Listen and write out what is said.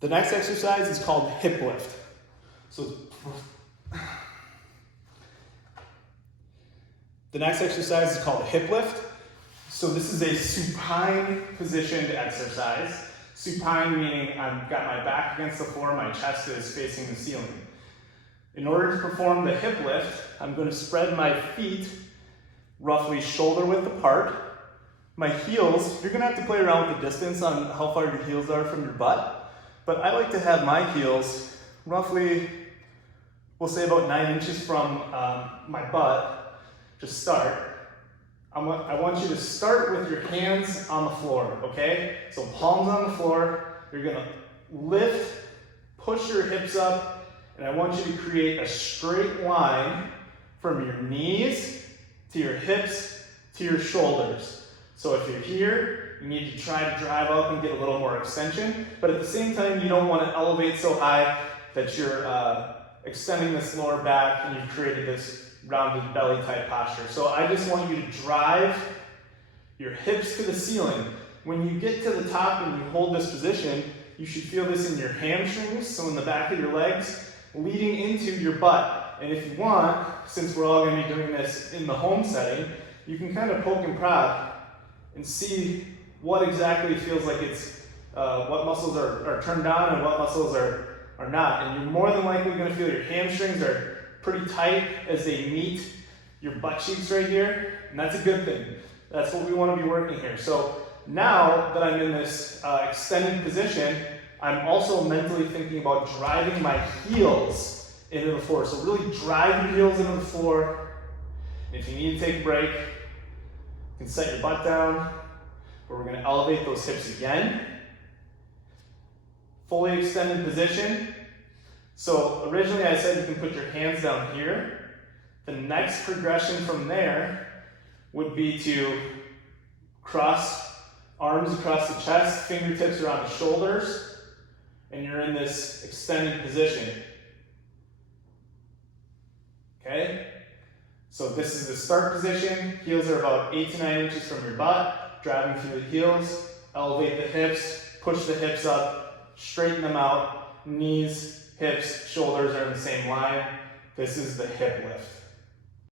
The next exercise is called hip lift. So the next exercise is called a hip lift. So this is a supine positioned exercise. Supine meaning I've got my back against the floor, my chest is facing the ceiling. In order to perform the hip lift, I'm going to spread my feet roughly shoulder width apart. My heels, you're going to have to play around with the distance on how far your heels are from your butt, but I like to have my heels roughly, we'll say about 9 inches from my butt to start. I want you to start with your hands on the floor, okay? So palms on the floor, you're gonna lift, push your hips up, and I want you to create a straight line from your knees to your hips to your shoulders. So if you're here, you need to try to drive up and get a little more extension, but at the same time, you don't want to elevate so high that you're extending this lower back and you've created this rounded belly type posture. So I just want you to drive your hips to the ceiling. When you get to the top and you hold this position, you should feel this in your hamstrings, so in the back of your legs, leading into your butt. And if you want, since we're all going to be doing this in the home setting, you can kind of poke and prod and see what exactly feels like it's, what muscles are turned on and what muscles are not. And you're more than likely going to feel your hamstrings are pretty tight as they meet your butt cheeks right here, and that's a good thing. That's what we want to be working here. So now that I'm in this extended position, I'm also mentally thinking about driving my heels into the floor. So really drive your heels into the floor. If you need to take a break, you can set your butt down, but we're going to elevate those hips again. Fully extended position. So originally I said you can put your hands down here. The next progression from there would be to cross arms across the chest, fingertips around the shoulders, and you're in this extended position. Okay? So this is the start position. Heels are about 8 to 9 inches from your butt, driving through the heels, elevate the hips, push the hips up, straighten them out, knees, hips, shoulders are in the same line. This is the hip lift.